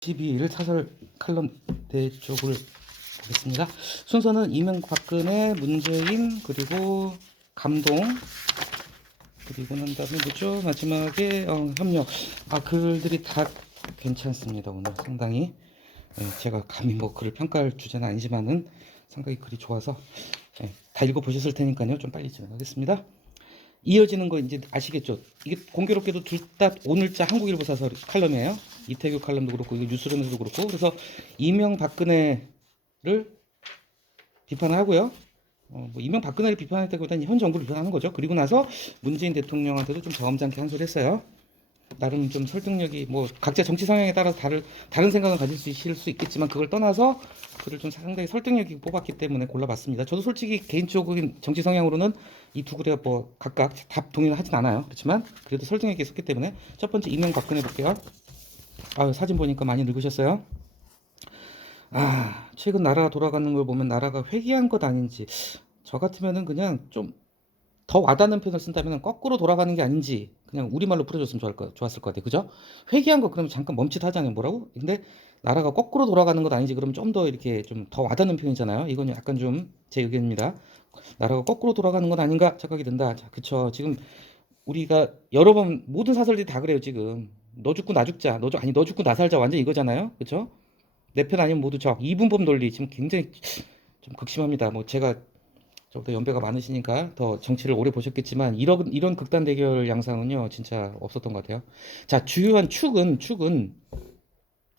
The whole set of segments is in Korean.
12일 사설 칼럼 대쪽을 보겠습니다. 순서는 이명박근혜, 문재인, 그리고 감동, 그리고 난 다음에 뭐죠? 마지막에 협력. 글들이 다 괜찮습니다. 오늘 상당히 제가 감히 뭐 글을 평가할 주제는 아니지만은 상당히 글이 좋아서 다 읽어보셨을 테니까요. 좀 빨리 진행하겠습니다. 이어지는 거 이제 아시겠죠? 이게 공교롭게도 둘 다 오늘자 한국일보 사설 칼럼이에요. 이태규 칼럼도 그렇고 이거 뉴스룸에서도 그렇고. 그래서 이명박근혜를 비판하고요. 뭐 이명박근혜를 비판했다기보다는 현 정부를 비판하는 거죠. 그리고 나서 문재인 대통령한테도 좀 저엄잖게 한 소리 했어요. 나름 좀 설득력이 뭐 각자 정치 성향에 따라서 다른 생각을 가질 수 있겠지만 그걸 떠나서 그를 좀 상당히 설득력이 뽑았기 때문에 골라봤습니다. 저도 솔직히 개인적인 정치 성향으로는 이 두 글에 뭐 각각 답 동의를 하진 않아요. 그렇지만 그래도 설득력이 있었기 때문에 첫 번째 이명박근혜 볼게요. 사진 보니까 많이 늙으셨어요. 최근 나라가 돌아가는 걸 보면 나라가 회귀한 것 아닌지, 저 같으면은 그냥 좀 더 와닿는 표현을 쓴다면 거꾸로 돌아가는 게 아닌지 그냥 우리말로 풀어줬으면 좋았을 것 같아요. 그죠? 회귀한 거 그러면 잠깐 멈칫하잖아요. 뭐라고? 근데 나라가 거꾸로 돌아가는 것 아닌지 그러면 좀 더 이렇게 좀 더 와닿는 표현이잖아요. 이건 약간 좀 제 의견입니다. 나라가 거꾸로 돌아가는 건 아닌가 착각이 든다. 자, 그쵸. 지금 우리가 여러 번 모든 사설들이 다 그래요. 지금 너 죽고 나 죽자. 너 죽고 나 살자. 완전 이거잖아요. 그쵸? 내 편 아니면 모두 적. 이분법 논리 지금 굉장히 좀 극심합니다. 뭐 제가 저보다 연배가 많으시니까 더 정치를 오래 보셨겠지만 이런 극단 대결 양상은요 진짜 없었던 것 같아요. 자, 주요한 축은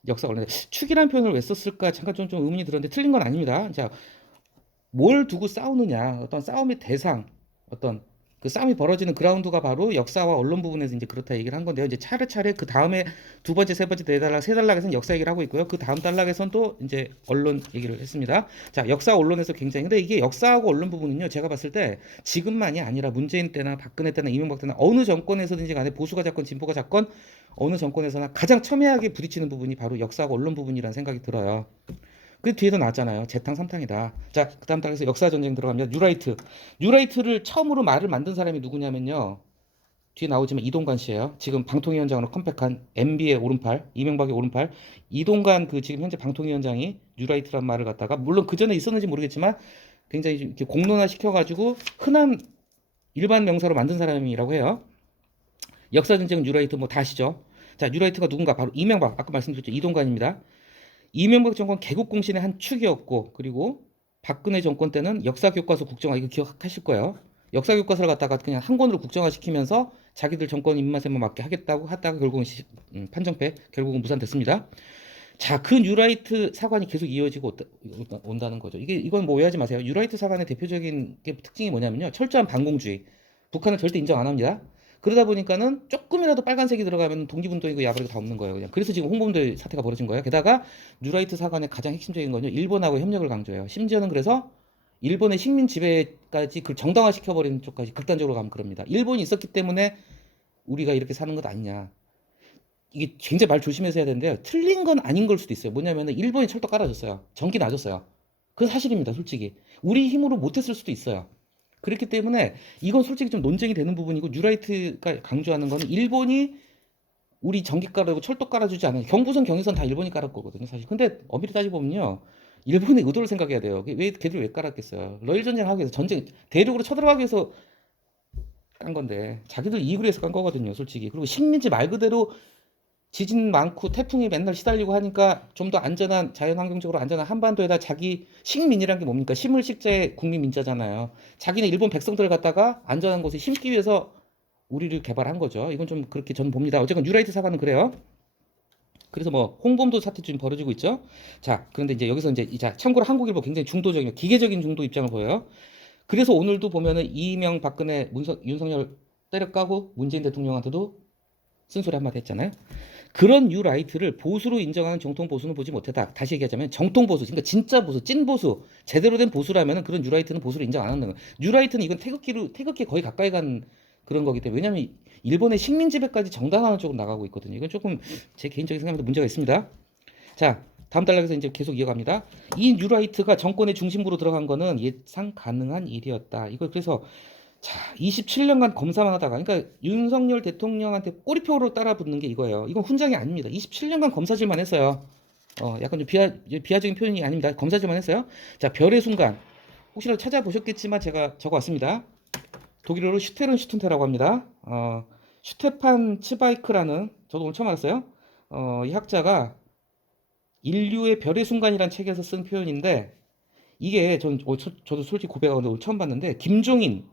역사 원래 축이라는 표현을 왜 썼을까 잠깐 좀 의문이 들었는데 틀린 건 아닙니다. 자, 뭘 두고 싸우느냐, 어떤 싸움의 대상, 어떤 그 싸움이 벌어지는 그라운드가 바로 역사와 언론 부분에서 이제 그렇다 얘기를 한 건데요. 이제 차례차례 그 다음에 두 번째, 세 번째, 네 단락, 세 단락에서는 역사 얘기를 하고 있고요. 그 다음 단락에서는 또 이제 언론 얘기를 했습니다. 자, 역사 언론에서 굉장히 근데 이게 역사하고 언론 부분은요. 제가 봤을 때 지금만이 아니라 문재인 때나 박근혜 때나 이명박 때나 어느 정권에서든지 간에 보수가 잡건 진보가 잡건 어느 정권에서나 가장 첨예하게 부딪히는 부분이 바로 역사하고 언론 부분이라는 생각이 들어요. 그 뒤에도 나왔잖아요. 재탕 삼탕이다. 자, 그 다음 달에서 역사 전쟁 들어갑니다. 뉴라이트를 처음으로 말을 만든 사람이 누구냐면요. 뒤에 나오지만 이동관 씨예요. 지금 방통위원장으로 컴백한 MB의 오른팔, 이명박의 오른팔. 이동관 그 지금 현재 방통위원장이 뉴라이트란 말을 갖다가 물론 그 전에 있었는지 모르겠지만 굉장히 이렇게 공론화 시켜가지고 흔한 일반 명사로 만든 사람이라고 해요. 역사 전쟁 뉴라이트 뭐 다 아시죠? 자, 뉴라이트가 누군가 바로 이명박 아까 말씀드렸죠. 이동관입니다. 이명박 정권 개국공신의 한 축이었고 그리고 박근혜 정권 때는 역사교과서 국정화 이거 기억하실 거예요. 역사교과서를 갖다가 그냥 한 권으로 국정화 시키면서 자기들 정권 입맛에만 맞게 하겠다고 하다가 결국은 판정패 결국은 무산됐습니다. 자, 그 뉴라이트 사관이 계속 이어지고 온다는 거죠. 이건 뭐 오해하지 마세요. 뉴라이트 사관의 대표적인 특징이 뭐냐면요. 철저한 반공주의. 북한은 절대 인정 안 합니다. 그러다 보니까는 조금이라도 빨간색이 들어가면 독립운동이고 야바리고 다 없는 거예요. 그냥. 그래서 지금 홍범도의 사태가 벌어진 거예요. 게다가 뉴라이트 사관의 가장 핵심적인 건요. 일본하고 협력을 강조해요. 심지어는 그래서 일본의 식민 지배까지 그 정당화 시켜버리는 쪽까지 극단적으로 가면 그럽니다. 일본이 있었기 때문에 우리가 이렇게 사는 것 아니냐. 이게 굉장히 말 조심해서 해야 되는데요. 틀린 건 아닌 걸 수도 있어요. 뭐냐면은 일본이 철도 깔아줬어요. 전기 놔줬어요. 그건 사실입니다. 솔직히. 우리 힘으로 못했을 수도 있어요. 그렇기 때문에 이건 솔직히 좀 논쟁이 되는 부분이고 뉴라이트가 강조하는 거는 일본이 우리 전기 깔아주고 철도 깔아주지 않아요. 경부선 경의선 다 일본이 깔을 거거든요. 사실. 근데 엄밀히 따지보면요. 일본의 의도를 생각해야 돼요. 왜 걔들 왜 깔았겠어요. 러일 전쟁을 하기 위해서 전쟁 대륙으로 쳐들어가기 위해서 깐 건데 자기들 이익을 위해서 깐 거거든요. 솔직히. 그리고 식민지 말 그대로 지진 많고 태풍이 맨날 시달리고 하니까 좀 더 안전한 자연환경적으로 안전한 한반도에다 자기 식민이란 게 뭡니까? 식물식재 국민 민자잖아요. 자기네 일본 백성들을 갖다가 안전한 곳에 심기 위해서 우리를 개발한 거죠. 이건 좀 그렇게 저는 봅니다. 어쨌건 뉴라이트 사관은 그래요. 그래서 뭐 홍범도 사태 지금 벌어지고 있죠. 자, 그런데 이제 여기서 이제 참고로 한국일보 굉장히 중도적인 기계적인 중도 입장을 보여요. 그래서 오늘도 보면은 이명 박근혜 윤석열 때려까고 문재인 대통령한테도 쓴소리 한마디 했잖아요. 그런 뉴라이트를 보수로 인정하는 정통 보수는 보지 못했다. 다시 얘기하자면 정통 보수, 그러니까 진짜 보수, 찐 보수, 제대로 된 보수라면 그런 뉴라이트는 보수를 인정 안 하는 거예요. 뉴라이트는 이건 태극기 거의 가까이 간 그런 거기 때문에 왜냐하면 일본의 식민 지배까지 정당화하는 쪽으로 나가고 있거든요. 이건 조금 제 개인적인 생각에도 문제가 있습니다. 자, 다음 단락에서 이제 계속 이어갑니다. 이 뉴라이트가 정권의 중심부로 들어간 거는 예상 가능한 일이었다. 이거 그래서 자, 27년간 검사만 하다가, 그러니까 윤석열 대통령한테 꼬리표로 따라붙는 게 이거예요. 이건 훈장이 아닙니다. 27년간 검사질만 했어요. 약간 좀 비하적인 표현이 아닙니다. 검사질만 했어요. 자, 별의 순간. 혹시라도 찾아보셨겠지만 제가 적어왔습니다. 독일어로 슈테른 슈툰테라고 합니다. 슈테판 츠바이크라는, 저도 오늘 처음 알았어요. 이 학자가 인류의 별의 순간이라는 책에서 쓴 표현인데, 이게 저도 솔직히 고백하는데 오늘 처음 봤는데, 김종인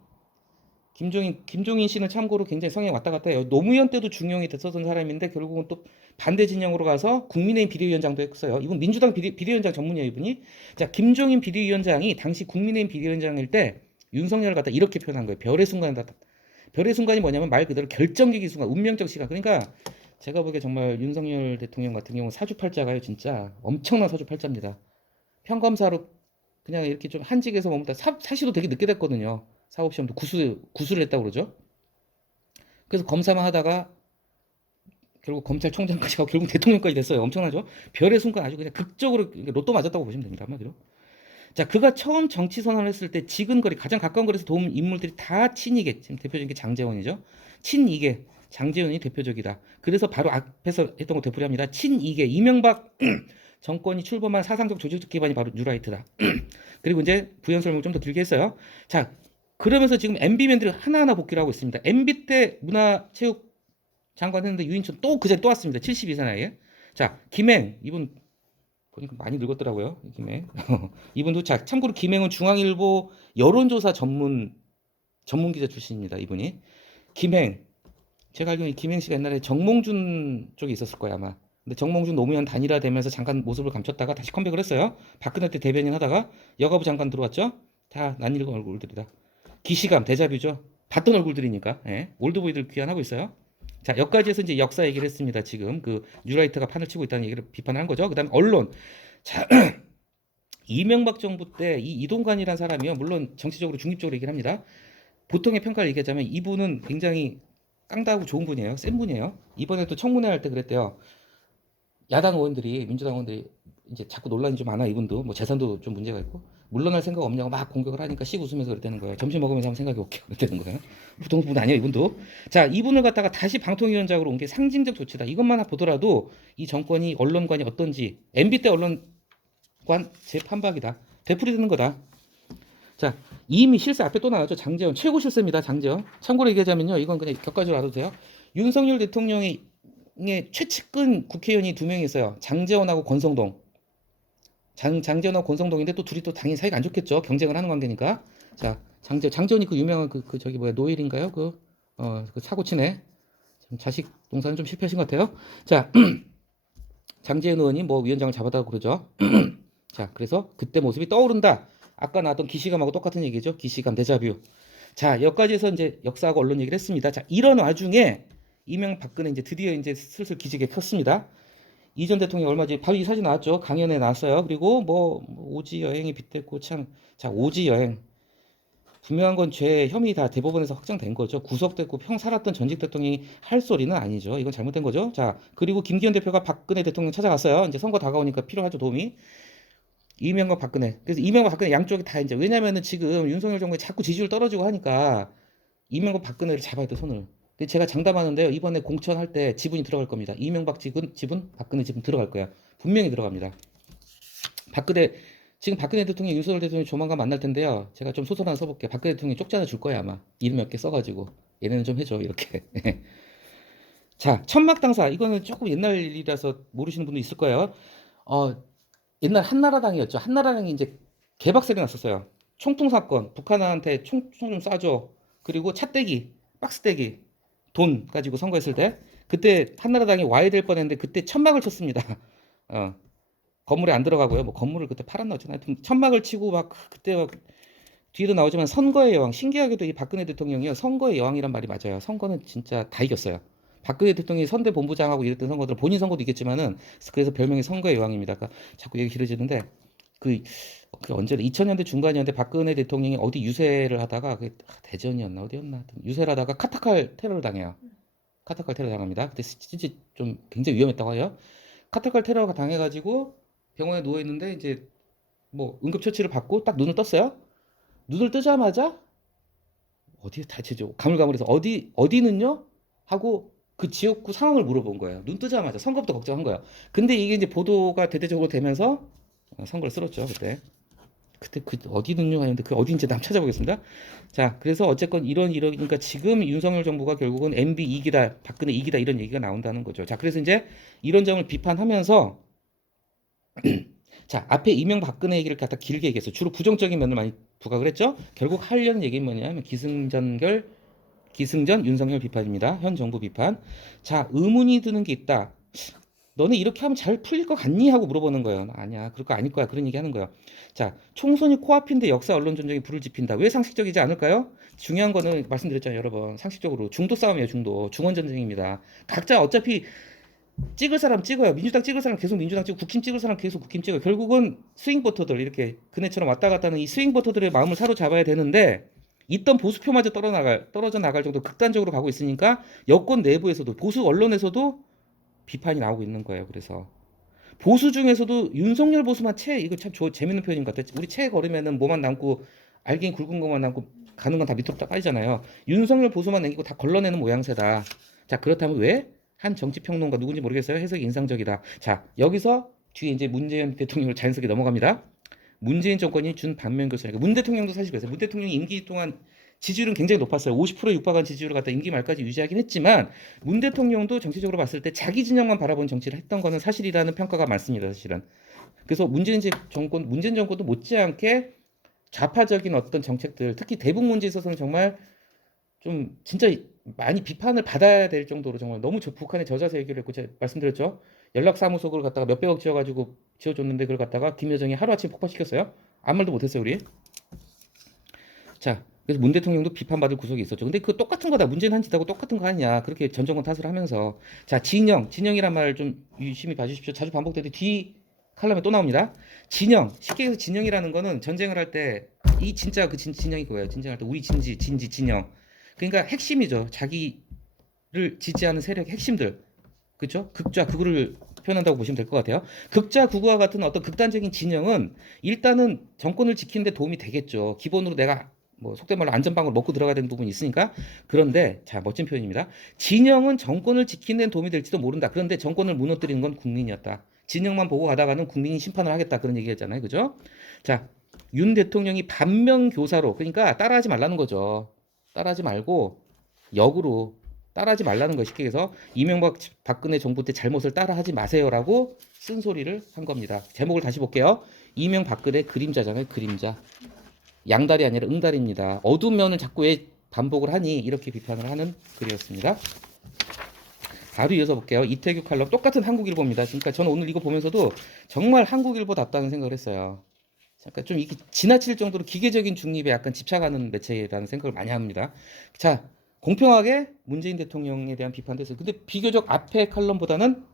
씨는 참고로 굉장히 성향이 왔다 갔다 해요. 노무현 때도 중용이 됐었던 사람인데 결국은 또 반대 진영으로 가서 국민의힘 비대위원장도 했어요. 이분 민주당 비대위원장 전문이에요, 이분이. 자, 김종인 비대위원장이 당시 국민의힘 비대위원장일 때 윤석열을 갖다 이렇게 표현한 거예요. 별의 순간이다. 별의 순간이 뭐냐면 말 그대로 결정적인 순간, 운명적 시간. 그러니까 제가 보기에 정말 윤석열 대통령 같은 경우 사주팔자가요, 진짜 엄청난 사주팔자입니다. 평검사로 그냥 이렇게 좀 한직에서 머물다 사시도 되게 늦게 됐거든요. 사법시험도 구수를 했다고 그러죠. 그래서 검사만 하다가 결국 검찰총장까지 가고 결국 대통령까지 됐어요. 엄청나죠? 별의 순간 아주 그냥 극적으로 로또 맞았다고 보시면 됩니다. 한마디로. 자, 그가 처음 정치 선언을 했을 때 지근거리 가장 가까운 거리에서 도움 인물들이 다 친이계. 지금 대표적인 게 장제원이죠. 친이계. 장제원이 대표적이다. 그래서 바로 앞에서 했던 거 되풀이합니다. 친이계. 이명박 정권이 출범한 사상적 조직적 기반이 바로 뉴라이트다. 그리고 이제 부연 설명을 좀 더 길게 했어요. 자, 그러면서 지금 MB맨들이 하나하나 복귀를 하고 있습니다. MB 때 문화체육 장관 했는데 유인천 또 그 자리 또 왔습니다. 72세 나이에. 자, 김행 이분 보니까 많이 늙었더라고요. 김행. 이분도 자, 참고로 김행은 중앙일보 여론조사 전문 기자 출신입니다. 이분이. 김행. 제가 알기로는 김행 씨가 옛날에 정몽준 쪽에 있었을 거예요, 아마. 근데 정몽준 노무현 단일화되면서 잠깐 모습을 감췄다가 다시 컴백을 했어요. 박근혜 때 대변인 하다가 여가부 장관 들어왔죠. 다 낯익은 얼굴들이다. 기시감, 데자뷰죠. 봤던 얼굴들이니까. 예. 올드보이들 귀환하고 있어요. 자, 여기까지해서 이제 역사 얘기를 했습니다. 지금 그 뉴라이트가 판을 치고 있다는 얘기를 비판한 거죠. 그다음에 언론. 자, 이명박 정부 때 이 이동관이라는 사람이요. 물론 정치적으로 중립적으로 얘기를 합니다. 보통의 평가를 얘기하자면 이분은 굉장히 깡다하고 좋은 분이에요. 센 분이에요. 이번에도 청문회 할 때 그랬대요. 야당 의원들이 민주당 의원들이 이제 자꾸 논란이 좀 많아. 이분도 뭐 재산도 좀 문제가 있고 물러날 생각 없냐고 막 공격을 하니까 씩 웃으면서 그랬다는 거예요. 점심 먹으면서 한번 생각해 볼게요. 그랬다는 거예요. 보통 분 아니에요, 이분도. 자, 이분을 갖다가 다시 방통위원장으로 온 게 상징적 조치다. 이것만 보더라도 이 정권이 언론관이 어떤지 MB 때 언론관 재판박이다. 되풀이되는 거다. 자, 이미 실세 앞에 또 나왔죠. 장제원 최고 실세입니다. 장제원. 참고로 얘기하자면요, 이건 그냥 격가지로 알아도 돼요. 윤석열 대통령이 최측근 국회의원이 두 명이 있어요. 장제원하고 권성동. 장제원하고 권성동인데 또 둘이 또 당연히 사이가 안 좋겠죠. 경쟁을 하는 관계니까. 자, 장제원이 그 유명한 저기 뭐야 노엘인가요? 그 사고 치네. 자식 농사는 좀 실패하신 것 같아요. 자, 장제원 의원이 뭐 위원장을 잡았다고 그러죠. 자, 그래서 그때 모습이 떠오른다. 아까 나왔던 기시감하고 똑같은 얘기죠. 기시감 데자뷰. 자, 여기까지 해서 이제 역사하고 언론 얘기를 했습니다. 자, 이런 와중에 이명박근혜 이제 드디어 이제 슬슬 기지개 켰습니다. 이 전 대통령이 얼마 전에 바로 이 사진 나왔죠. 강연에 나왔어요. 그리고 뭐 오지 여행이 빗댔고 참. 자, 오지 여행. 분명한 건 죄 혐의 다 대법원에서 확정된 거죠. 구속됐고 평 살았던 전직 대통령이 할 소리는 아니죠. 이건 잘못된 거죠. 자, 그리고 김기현 대표가 박근혜 대통령 찾아갔어요. 이제 선거 다가오니까 필요하죠, 도움이. 이명박 박근혜. 그래서 이명박 박근혜 양쪽이 다 이제 왜냐면은 지금 윤석열 정부에 자꾸 지지율 떨어지고 하니까 이명박 박근혜를 잡아야 돼, 손을. 근데 제가 장담하는데요. 이번에 공천할 때 지분이 들어갈 겁니다. 이명박 지분, 박근혜 지분 들어갈 거야. 분명히 들어갑니다. 박근혜 지금 박근혜 대통령, 윤석열 대통령 조만간 만날 텐데요. 제가 좀 소설 하나 써볼게요. 박근혜 대통령이 쪽지 하나 줄 거예요, 아마. 이름 몇 개 써가지고 얘네는 좀 해줘, 이렇게. 자, 천막당사. 이거는 조금 옛날 일이라서 모르시는 분도 있을 거예요. 어, 옛날 한나라당이었죠. 한나라당이 이제 개박살이 났었어요. 총통 사건, 북한한테 총 좀 쏴줘. 그리고 차떼기, 박스떼기, 돈 가지고 선거했을 때 그때 한나라당이 와야 될 뻔했는데 그때 천막을 쳤습니다. 어, 건물에 안 들어가고요. 뭐 건물을 그때 팔았나 어쩌나 하여튼 천막을 치고 막 그때 막 뒤에도 나오지만 선거의 여왕. 신기하게도 이 박근혜 대통령이요 선거의 여왕이란 말이 맞아요. 선거는 진짜 다 이겼어요. 박근혜 대통령이 선대 본부장하고 이랬던 선거들 본인 선거도 이겼지만은 그래서 별명이 선거의 여왕입니다. 그러니까 자꾸 얘기 길어지는데 그, 그 언제나 2000년대 중반이었는데 박근혜 대통령이 어디 유세를 하다가 대전이었나 어디였나 유세를 하다가 카타칼 테러를 당해요. 카타칼 테러 당합니다. 그때 진짜 좀 굉장히 위험했다고 해요. 카타칼 테러가 당해가지고 병원에 누워 있는데 이제 뭐 응급처치를 받고 딱 눈을 떴어요. 눈을 뜨자마자 어디에 다치죠? 가물가물해서 어디는요? 하고 그 지역구 상황을 물어본 거예요. 눈 뜨자마자 선거부터 걱정한 거예요. 근데 이게 이제 보도가 대대적으로 되면서 선거를 쓸었죠 그때. 그때 그 어디는요 하는데 그 어디인지 한번 찾아보겠습니다. 자, 그래서 어쨌건 이런 그러니까 지금 윤석열 정부가 결국은 MB 이기다, 박근혜 이기다 이런 얘기가 나온다는 거죠. 자, 그래서 이제 이런 점을 비판하면서 자, 앞에 이명박근혜 얘기를 갖다 길게 얘기했어요. 주로 부정적인 면을 많이 부각을 했죠. 결국 하려는 얘기는 뭐냐면 기승전 윤석열 비판입니다. 현 정부 비판. 자, 의문이 드는 게 있다. 너네 이렇게 하면 잘 풀릴 것 같니? 하고 물어보는 거예요. 아니야, 그럴 거 아닐 거야. 그런 얘기 하는 거예요. 자, 총선이 코앞인데 역사 언론 전쟁이 불을 지핀다. 왜 상식적이지 않을까요? 중요한 거는 말씀드렸잖아요, 여러 번. 상식적으로 중도 싸움이에요, 중도. 중원 전쟁입니다. 각자 어차피 찍을 사람 찍어요. 민주당 찍을 사람 계속 민주당 찍고 국힘 찍을 사람 계속 국힘 찍어요. 결국은 스윙 보터들 이렇게 그네처럼 왔다 갔다 하는 이 스윙 보터들의 마음을 사로잡아야 되는데 있던 보수표마저 떨어져 나갈 정도 극단적으로 가고 있으니까 여권 내부에서도 보수 언론에서도 비판이 나오고 있는 거예요. 그래서 보수 중에서도 윤석열 보수만 이거 참 재밌는 표현인 것 같아요. 우리 채 걸으면은 뭐만 남고 알갱이 굵은 것만 남고 가는 건 다 밑으로 딱 빠지잖아요. 윤석열 보수만 남기고 다 걸러내는 모양새다. 자, 그렇다면 왜? 한 정치평론가 누군지 모르겠어요. 해석이 인상적이다. 자, 여기서 뒤에 이제 문재인 대통령을 자연스럽게 넘어갑니다. 문재인 정권이 준 반면 교사니까 문 대통령도 사실 그랬어요. 문 대통령이 임기 동안 지지율은 굉장히 높았어요. 50%에 육박한 지지율을 갖다 임기 말까지 유지하긴 했지만 문 대통령도 정치적으로 봤을 때 자기 진영만 바라본 정치를 했던 거는 사실이라는 평가가 많습니다. 사실은. 그래서 문재인 정권도 못지않게 좌파적인 어떤 정책들, 특히 대북 문제에 있어서는 정말 좀 진짜 많이 비판을 받아야 될 정도로 정말 너무 북한의 저자세 얘기를 했고 제가 말씀드렸죠. 연락사무소를 갖다가 몇백억 지어가지고 지어줬는데 그걸 갖다가 김여정이 하루아침에 폭파시켰어요. 아무 말도 못했어요 우리. 자, 그래서 문 대통령도 비판받을 구석이 있었죠. 근데 그 똑같은 거다. 문재인 한 짓하고 똑같은 거 아니냐. 그렇게 전 정권 탓을 하면서. 자, 진영이란 말을 좀 유심히 봐주십시오. 자주 반복되는데 뒤 칼럼에 또 나옵니다. 쉽게 해서 진영이라는 거는 전쟁을 할 때 이 진짜 그 진영이 그거예요. 전쟁할 때 우리 진영. 그러니까 핵심이죠. 자기를 지지하는 세력의 핵심들. 그렇죠? 극좌 극우를 표현한다고 보시면 될 것 같아요. 극좌 극우와 같은 어떤 극단적인 진영은 일단은 정권을 지키는데 도움이 되겠죠. 기본으로 내가 뭐 속된 말로 안전방을 먹고 들어가야 되는 부분이 있으니까. 그런데 자, 멋진 표현입니다. 진영은 정권을 지키는 데 도움이 될지도 모른다. 그런데 정권을 무너뜨리는 건 국민이었다. 진영만 보고 가다가는 국민이 심판을 하겠다. 그런 얘기했잖아요. 그죠? 자, 윤 대통령이 반면 교사로, 그러니까 따라하지 말라는 거죠. 따라하지 말고 역으로 따라하지 말라는 거. 쉽게 해서 이명박 박근혜 정부 때 잘못을 따라하지 마세요라고 쓴소리를 한 겁니다. 제목을 다시 볼게요. 이명박근혜 그림자잖아요. 그림자. 양다리 아니라 응다리입니다. 어두운 면을 자꾸 왜 반복을 하니 이렇게 비판을 하는 글이었습니다. 바로 이어서 볼게요. 이태규 칼럼 똑같은 한국일보입니다. 그러니까 저는 오늘 이거 보면서도 정말 한국일보답다는 생각을 했어요. 잠깐 좀 이게 지나칠 정도로 기계적인 중립에 약간 집착하는 매체라는 생각을 많이 합니다. 자, 공평하게 문재인 대통령에 대한 비판도 했어요. 근데 비교적 앞에 칼럼보다는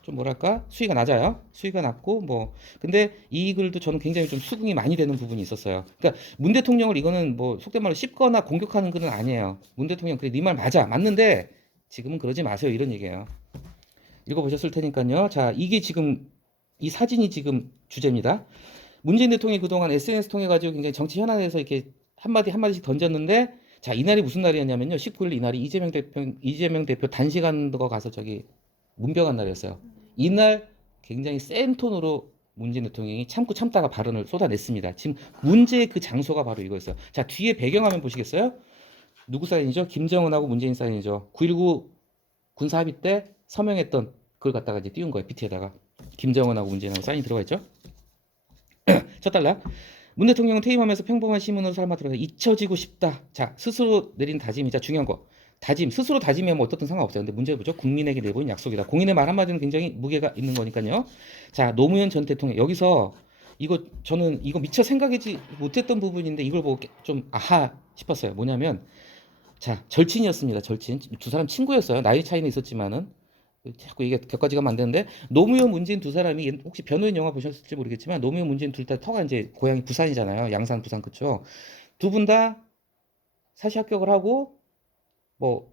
좀 뭐랄까 수위가 낮아요. 수위가 낮고 뭐 근데 이 글도 저는 굉장히 좀 수긍이 많이 되는 부분이 있었어요. 그러니까 문 대통령을 이거는 뭐 속된 말로 씹거나 공격하는 글은 아니에요. 문 대통령 그래 네 말 맞아 맞는데 지금은 그러지 마세요 이런 얘기예요. 읽어보셨을 테니까요. 자, 이게 지금 이 사진이 지금 주제입니다. 문재인 대통령이 그동안 SNS 통해 가지고 굉장히 정치 현안에 대해서 이렇게 한마디씩 던졌는데 자, 이날이 무슨 날이었냐면요. 19일 이날이 이재명 대표 단식한 거 가서 저기 문병한 날이었어요. 이날 굉장히 센 톤으로 문재인 대통령이 참고 참다가 발언을 쏟아냈습니다. 지금 문제의 그 장소가 바로 이거였어요. 자, 뒤에 배경화면 보시겠어요? 누구 사인이죠? 김정은하고 문재인 사인이죠. 9.19 군사합의 때 서명했던 그걸 갖다가 이제 띄운 거예요. PT에다가 김정은하고 문재인하고 사인이 들어가 있죠. 첫 달라. 문 대통령은 퇴임하면서 평범한 시민으로 삶아들어서 잊혀지고 싶다. 자, 스스로 내린 다짐이자 중요한 거. 스스로 다짐이면 어떻든 상관없어요. 근데 문제는 뭐죠? 국민에게 내보인 약속이다. 공인의 말 한마디는 굉장히 무게가 있는 거니까요. 자, 노무현 전 대통령. 여기서 저는 이거 미처 생각하지 못했던 부분인데 이걸 보고 좀 아하 싶었어요. 뭐냐면, 자, 절친이었습니다. 절친. 두 사람 친구였어요. 나이 차이는 있었지만은. 자꾸 이게 격까지 가면 안 되는데 노무현 문재인 두 사람이 혹시 변호인 영화 보셨을지 모르겠지만 노무현 문재인 둘 다 터가 이제 고향이 부산이잖아요. 양산 부산 그쵸? 두 분 다 사시 합격을 하고 뭐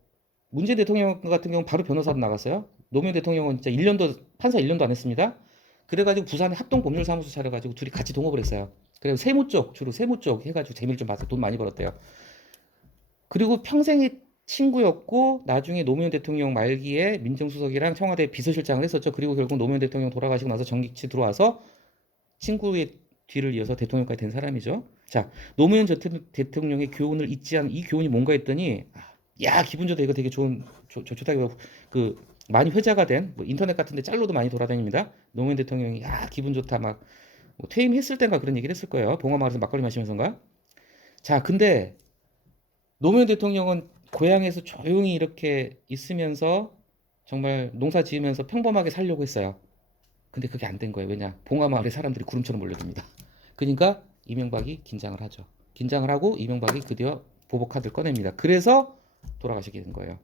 문재인 대통령 같은 경우는 바로 변호사로 나갔어요. 노무현 대통령은 진짜 1년도 판사 1년도 안 했습니다. 그래가지고 부산에 합동법률사무소 차려가지고 둘이 같이 동업을 했어요. 그래서 주로 세무 쪽 해가지고 재미를 좀 봐서 돈 많이 벌었대요. 그리고 평생의 친구였고 나중에 노무현 대통령 말기에 민정수석이랑 청와대 비서실장을 했었죠. 그리고 결국 노무현 대통령 돌아가시고 나서 정기치 들어와서 친구의 뒤를 이어서 대통령까지 된 사람이죠. 자, 노무현 대통령의 교훈을 잊지 않은 이 교훈이 뭔가 했더니 야 기분 좋다 이거 되게 좋은 좋다고 그 많이 회자가 된 뭐 인터넷 같은데 짤로도 많이 돌아다닙니다. 노무현 대통령이 야 기분 좋다 막뭐 퇴임했을 때인가 그런 얘기를 했을 거예요. 봉화마을에서 막걸리 마시면서인가. 자, 근데 노무현 대통령은 고향에서 조용히 이렇게 있으면서 정말 농사 지으면서 평범하게 살려고 했어요. 근데 그게 안 된 거예요. 왜냐? 봉화마을에 사람들이 구름처럼 몰려듭니다. 그러니까 이명박이 긴장을 하죠. 긴장을 하고 이명박이 드디어 보복카드를 꺼냅니다. 그래서 돌아가시게 된 거예요.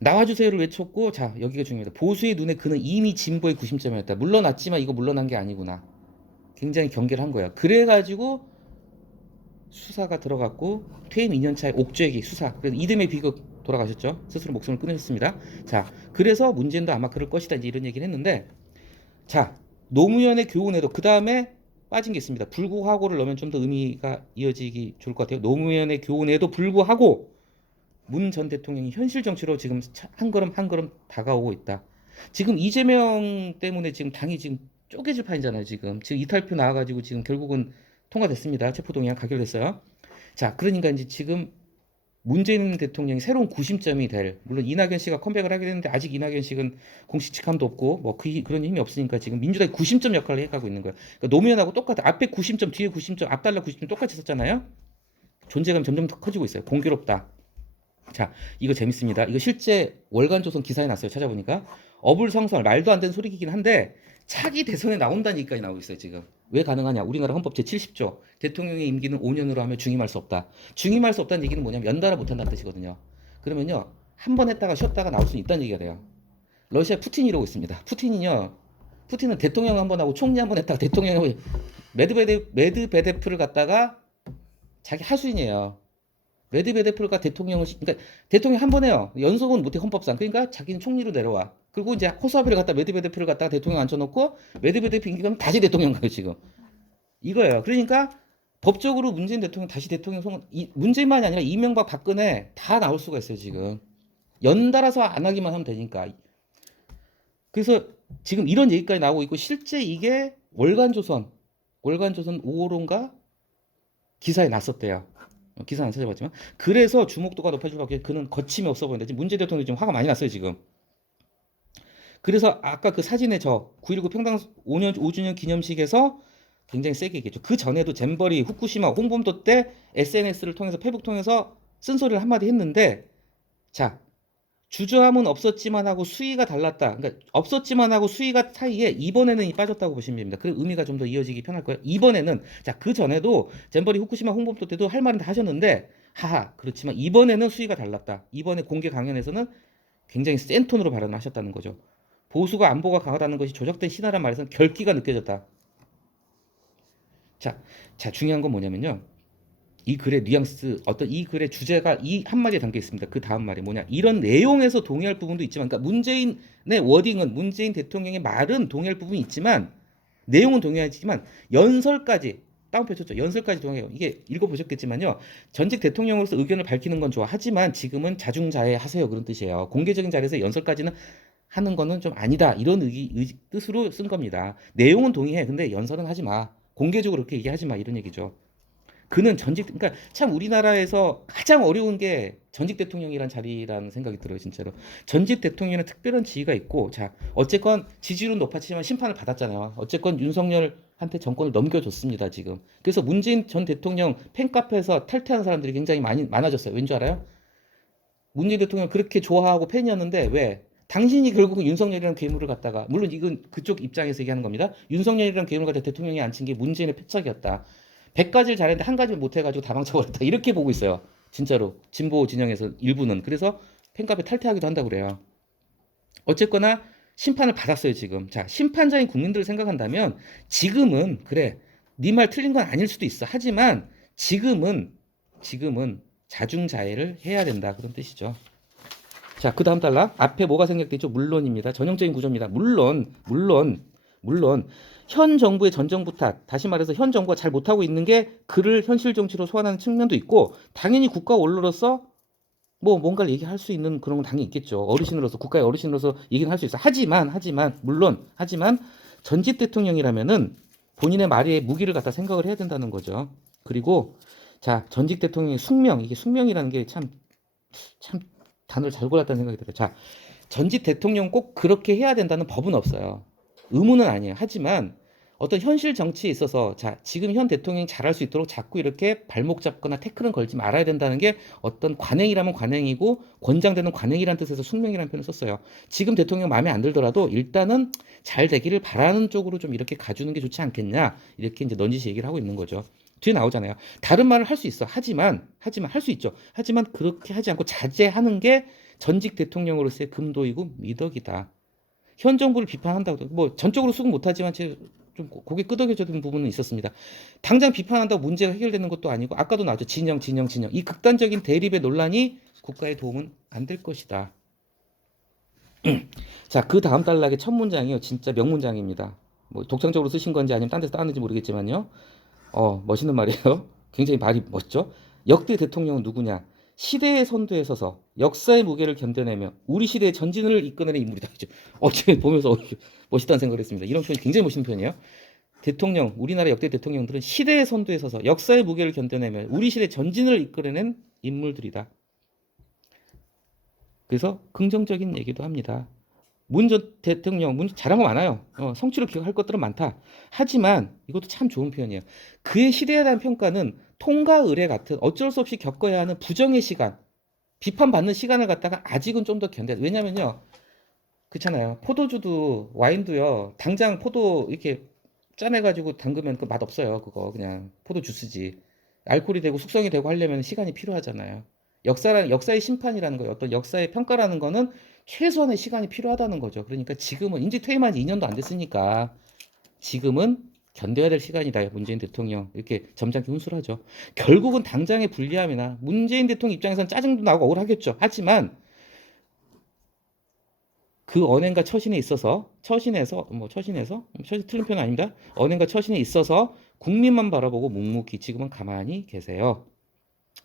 나와주세요를 외쳤고, 자, 여기가 중요합니다. 보수의 눈에 그는 이미 진보의 구심점이었다. 물러났지만 이거 물러난 게 아니구나. 굉장히 경계를 한 거야. 그래가지고 수사가 들어갔고 퇴임 2년 차에 옥죄기 수사. 그래서 이듬해 비극 돌아가셨죠. 스스로 목숨을 끊으셨습니다. 자, 그래서 문재인도 아마 그럴 것이다 이제 이런 얘기를 했는데, 자, 노무현의 교훈에도 그 다음에 빠진 게 있습니다. 불구하고를 넣으면 좀 더 의미가 이어지기 좋을 것 같아요. 노무현의 교훈에도 불구하고 문 전 대통령이 현실 정치로 지금 한 걸음 한 걸음 다가오고 있다. 지금 이재명 때문에 지금 당이 지금 쪼개질 판이잖아요. 지금 이탈표 나와가지고 지금 결국은 통과됐습니다. 체포동의안 가결됐어요. 자, 그러니까 이제 지금 문재인 대통령이 새로운 구심점이 될, 물론 이낙연 씨가 컴백을 하게 됐는데 아직 이낙연 씨는 공식 직함도 없고 뭐 그런 힘이 없으니까 지금 민주당이 구심점 역할을 해가고 있는 거예요. 그러니까 노무현하고 똑같아. 앞에 구심점, 뒤에 구심점, 앞달라 구심점 똑같이 썼잖아요. 존재감이 점점 더 커지고 있어요. 공교롭다. 자, 이거 재밌습니다. 이거 실제 월간조선 기사에 났어요. 찾아보니까 어불성설 말도 안 되는 소리이긴 한데 차기 대선에 나온다는 얘기까지 나오고 있어요. 지금 왜 가능하냐? 우리나라 헌법 제70조 대통령의 임기는 5년으로 하며 중임할 수 없다. 중임할 수 없다는 얘기는 뭐냐면 연달아 못한다는 뜻이거든요. 그러면요 한 번 했다가 쉬었다가 나올 수 있다는 얘기가 돼요. 러시아 푸틴이 이러고 있습니다. 푸틴은 대통령 한 번 하고 총리 한 번 했다가 대통령하고 메드베데프를 갖다가 자기 하수인이에요. 메드베데프가 대통령을 그러니까 대통령 한 번 해요. 연속은 못해 헌법상. 그러니까 자기는 총리로 내려와. 그리고 이제 호수아비를 갖다 메드베데프를 갖다가 대통령 앉혀놓고 메드베데프 임기가면 다시 대통령 가요 지금. 이거예요. 그러니까 법적으로 문재인 대통령 다시 대통령 문재인만이 아니라 이명박 박근혜 다 나올 수가 있어요 지금. 연달아서 안 하기만 하면 되니까. 그래서 지금 이런 얘기까지 나오고 있고 실제 이게 월간조선 5호론가 기사에 났었대요. 기사 안 찾아봤지만 그래서 주목도가 높아질 밖에 그는 거침이 없어 보인다. 지금 문재인 대통령이 지금 화가 많이 났어요 지금. 그래서 아까 그 사진에 저 9.19 평당 5주년 기념식에서 굉장히 세게 얘기했죠. 그 전에도 잼버리 후쿠시마 홍범도 때 SNS를 통해서 페북 통해서 쓴소리를 한마디 했는데, 자, 주저함은 없었지만 하고 수위가 달랐다. 그러니까 없었지만 하고 수위가 사이에 이번에는 빠졌다고 보시면 됩니다. 그 의미가 좀 더 이어지기 편할 거예요. 이번에는 자, 그 전에도 잼버리 후쿠시마 홍범도 때도 할 말은 다 하셨는데 하하 그렇지만 이번에는 수위가 달랐다. 이번에 공개 강연에서는 굉장히 센 톤으로 발언을 하셨다는 거죠. 보수가 안보가 강하다는 것이 조작된 신화란 말에서는 결기가 느껴졌다. 자, 중요한 건 뭐냐면요. 이 글의 뉘앙스, 어떤 이 글의 주제가 이 한마디에 담겨 있습니다. 그 다음 말이 뭐냐. 이런 내용에서 동의할 부분도 있지만, 그러니까 문재인의 워딩은, 문재인 대통령의 말은 동의할 부분이 있지만, 내용은 동의하지만, 연설까지, 다운표 쳤죠. 연설까지 동의해요. 이게 읽어보셨겠지만요. 전직 대통령으로서 의견을 밝히는 건 좋아. 하지만 지금은 자중자애 하세요. 그런 뜻이에요. 공개적인 자리에서 연설까지는 하는 거는 좀 아니다. 이런 뜻으로 쓴 겁니다. 내용은 동의해. 근데 연설은 하지 마. 공개적으로 그렇게 얘기하지 마. 이런 얘기죠. 그는 그러니까 참 우리나라에서 가장 어려운 게 전직 대통령이란 자리라는 생각이 들어요, 진짜로. 전직 대통령은 특별한 지위가 있고, 자, 어쨌건 지지율은 높았지만 심판을 받았잖아요. 어쨌건 윤석열한테 정권을 넘겨줬습니다, 지금. 그래서 문재인 전 대통령 팬카페에서 탈퇴하는 사람들이 굉장히 많아졌어요. 왠 줄 알아요? 문재인 대통령 그렇게 좋아하고 팬이었는데, 왜? 당신이 결국은 윤석열이라는 괴물을 갖다가, 물론 이건 그쪽 입장에서 얘기하는 겁니다. 윤석열이라는 괴물을 갖다 대통령이 앉힌 게 문재인의 패착이었다. 100가지를 잘했는데 한 가지를 못해가지고 다 망쳐버렸다. 이렇게 보고 있어요. 진짜로. 진보 진영에서 일부는. 그래서 팬카페 탈퇴하기도 한다고 그래요. 어쨌거나 심판을 받았어요, 지금. 자, 심판자인 국민들을 생각한다면 지금은 그래. 네 말 틀린 건 아닐 수도 있어. 하지만 지금은 자중자애를 해야 된다. 그런 뜻이죠. 자, 그 다음 달락. 앞에 뭐가 생략되죠? 물론입니다. 전형적인 구조입니다. 물론 현 정부의 전 정부 탓, 다시 말해서 현 정부가 잘 못하고 있는 게 그를 현실 정치로 소환하는 측면도 있고, 당연히 국가 원로로서 뭐 뭔가를 얘기할 수 있는 그런 건 당연히 있겠죠. 어르신으로서, 국가의 어르신으로서 얘기는 할 수 있어. 하지만 전직 대통령이라면은 본인의 말에 무기를 갖다 생각을 해야 된다는 거죠. 그리고 자, 전직 대통령의 숙명, 이게 숙명이라는 게 참 단어를 잘 골랐다는 생각이 들어요. 자, 전직 대통령 꼭 그렇게 해야 된다는 법은 없어요. 의무는 아니에요. 하지만 어떤 현실 정치에 있어서 자, 지금 현 대통령이 잘할 수 있도록 자꾸 이렇게 발목 잡거나 태클은 걸지 말아야 된다는 게 어떤 관행이라면 관행이고 권장되는 관행이라는 뜻에서 숙명이라는 표현을 썼어요. 지금 대통령 마음에 안 들더라도 일단은 잘 되기를 바라는 쪽으로 좀 이렇게 가주는 게 좋지 않겠냐, 이렇게 이제 넌지시 얘기를 하고 있는 거죠. 뒤에 나오잖아요. 다른 말을 할 수 있어. 하지만 할 수 있죠. 하지만 그렇게 하지 않고 자제하는 게 전직 대통령으로서의 금도이고 미덕이다. 현 정부를 비판한다고 뭐 전적으로 수긍 못하지만 좀 고개 끄덕여주는 부분은 있었습니다. 당장 비판한다고 문제가 해결되는 것도 아니고 아까도 나왔죠. 진영. 이 극단적인 대립의 논란이 국가에 도움은 안 될 것이다. 자, 그 다음 단락의 첫 문장이요. 진짜 명문장입니다. 뭐 독창적으로 쓰신 건지 아니면 딴 데서 따왔는지 모르겠지만요. 멋있는 말이에요. 굉장히 말이 멋져. 역대 대통령은 누구냐? 시대의 선두에 서서 역사의 무게를 견뎌내며 우리 시대의 전진을 이끌어내는 인물이다. 제가 보면서 멋있다는 생각을 했습니다. 이런 표현이 굉장히 멋있는 표현이에요. 대통령, 우리나라 역대 대통령들은 시대의 선두에 서서 역사의 무게를 견뎌내며 우리 시대 전진을 이끌어낸 인물들이다. 그래서 긍정적인 얘기도 합니다. 문 전 대통령 잘한 거 많아요. 성취로 기억할 것들은 많다. 하지만 이것도 참 좋은 표현이에요. 그의 시대에 대한 평가는 통과 의례 같은 어쩔 수 없이 겪어야 하는 부정의 시간, 비판받는 시간을 갖다가 아직은 좀 더 견뎌야 돼. 왜냐면요, 그렇잖아요. 포도주도 와인도요. 당장 포도 이렇게 짜내가지고 담그면 그 맛 없어요. 그거 그냥 포도 주스지. 알코올이 되고 숙성이 되고 하려면 시간이 필요하잖아요. 역사의 심판이라는 거예요. 어떤 역사의 평가라는 거는 최소한의 시간이 필요하다는 거죠. 그러니까 지금은 이제 퇴임한 지 2년도 안 됐으니까 지금은 견뎌야 될 시간이다. 문재인 대통령 이렇게 점잖게 훈수하죠. 결국은 당장의 불리함이나 문재인 대통령 입장에서는 짜증도 나고 억울하겠죠. 하지만 그 언행과 처신에 있어서 처신 틀린 표현 아닙니다. 언행과 처신에 있어서 국민만 바라보고 묵묵히 지금은 가만히 계세요.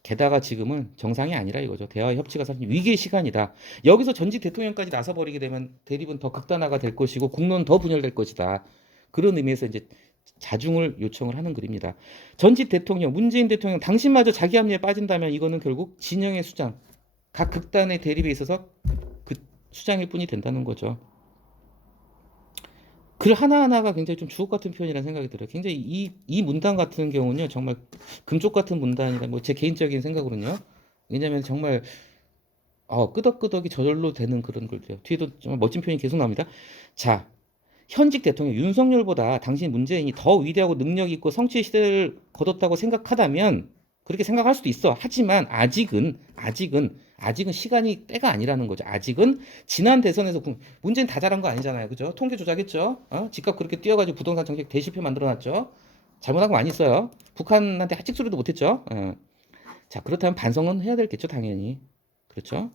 게다가 지금은 정상이 아니라 이거죠. 대화 협치가 사실 위기의 시간이다. 여기서 전직 대통령까지 나서버리게 되면 대립은 더 극단화가 될 것이고 국론은 더 분열될 것이다. 그런 의미에서 이제 자중을 요청을 하는 글입니다. 전직 대통령, 문재인 대통령, 당신마저 자기 합리에 빠진다면 이거는 결국 진영의 수장, 각 극단의 대립에 있어서 그 수장일 뿐이 된다는 거죠. 글 하나하나가 굉장히 좀 주옥 같은 표현이라는 생각이 들어요. 굉장히 이 문단 같은 경우는요, 정말 금쪽 같은 문단이라 뭐 제 개인적인 생각으로는요. 왜냐면 정말 끄덕끄덕이 저절로 되는 그런 글들이요. 뒤에도 정말 멋진 표현이 계속 나옵니다. 자, 현직 대통령 윤석열보다 당신 문재인이 더 위대하고 능력 있고 성취의 시대를 거뒀다고 생각하다면 그렇게 생각할 수도 있어. 하지만 아직은 시간이 때가 아니라는 거죠. 아직은 지난 대선에서 문재인 다 잘한 거 아니잖아요. 그죠? 통계 조작했죠. 집값 그렇게 뛰어가지고 부동산 정책 대실패 만들어놨죠. 잘못한 거 많이 있어요. 북한한테 핫찍소리도 못했죠. 자, 그렇다면 반성은 해야 되겠죠. 당연히. 그렇죠?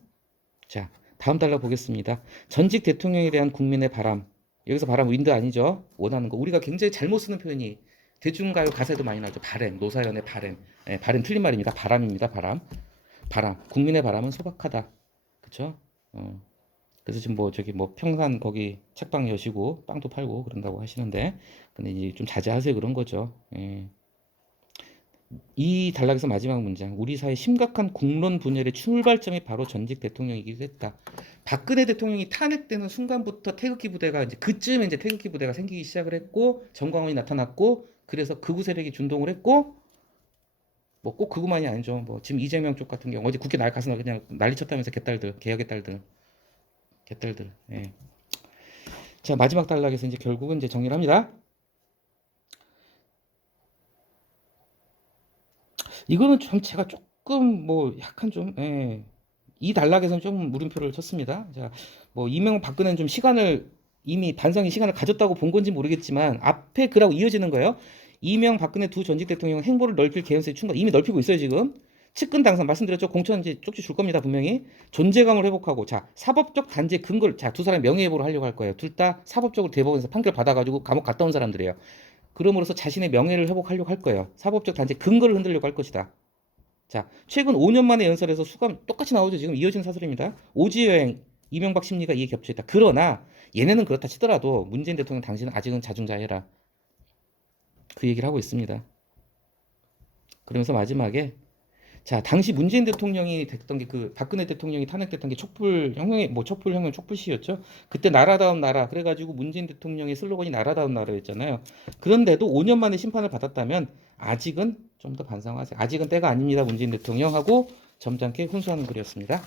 자, 다음 달락 보겠습니다. 전직 대통령에 대한 국민의 바람. 여기서 바람 윈드 아니죠. 원하는 거. 우리가 굉장히 잘못 쓰는 표현이 대중가요 가사에도 많이 나오죠. 바램, 노사연의 바램. 바램 틀린 말입니다. 바람입니다. 바람. 국민의 바람은 소박하다. 그쵸? 그래서 지금 평산 거기 책방 여시고 빵도 팔고 그런다고 하시는데, 근데 이제 좀 자제하세요 그런 거죠. 예. 이 단락에서 마지막 문장. 우리 사회 심각한 국론 분열의 출발점이 바로 전직 대통령이기도 했다. 박근혜 대통령이 탄핵되는 순간부터 태극기 부대가 이제 그쯤에 이제 태극기 부대가 생기기 시작을 했고 정광훈이 나타났고 그래서 극우 세력이 준동을 했고 뭐 꼭 극우만이 아니죠. 뭐 지금 이재명 쪽 같은 경우 어제 국회 날 가서 그냥 난리쳤다면서 개혁의 딸들. 예. 자, 마지막 단락에서 이제 결국은 이제 정리를 합니다. 이거는 좀 제가 조금 약간 좀 이 단락에서는 좀 물음표를 쳤습니다. 자, 이명박 박근혜는 좀 이미 반성의 시간을 가졌다고 본 건지 모르겠지만 앞에 글하고 이어지는 거예요. 이명 박근혜 두 전직 대통령 행보를 넓힐 개연성이 충분 이미 넓히고 있어요 지금. 측근 당선 말씀드렸죠. 공천 이제 쪽지 줄 겁니다. 분명히. 존재감을 회복하고 자 사법적 단죄 근거를 자 두 사람 명예회복을 하려고 할 거예요. 둘 다 사법적으로 대법원에서 판결 받아가지고 감옥 갔다 온 사람들이에요. 그럼으로써 자신의 명예를 회복하려고 할 거예요. 사법적 단죄 근거를 흔들려고 할 것이다. 자, 최근 5년 만에 연설에서 수감 똑같이 나오죠. 지금 이어진 사설입니다. 오지여행, 이명박 심리가 이에 겹쳐있다. 그러나 얘네는 그렇다 치더라도 문재인 대통령 당신은 아직은 자중자애라. 그 얘기를 하고 있습니다. 그러면서 마지막에 자, 당시 문재인 대통령이 됐던 게 그 박근혜 대통령이 탄핵됐던 게 촛불혁명의 뭐 촛불혁명 촛불시였죠. 그때 나라다운 나라 그래가지고 문재인 대통령의 슬로건이 나라다운 나라였잖아요. 그런데도 5년 만에 심판을 받았다면 아직은 좀 더 반성하세요. 아직은 때가 아닙니다, 문재인 대통령 하고 점잖게 훈수하는 글이었습니다.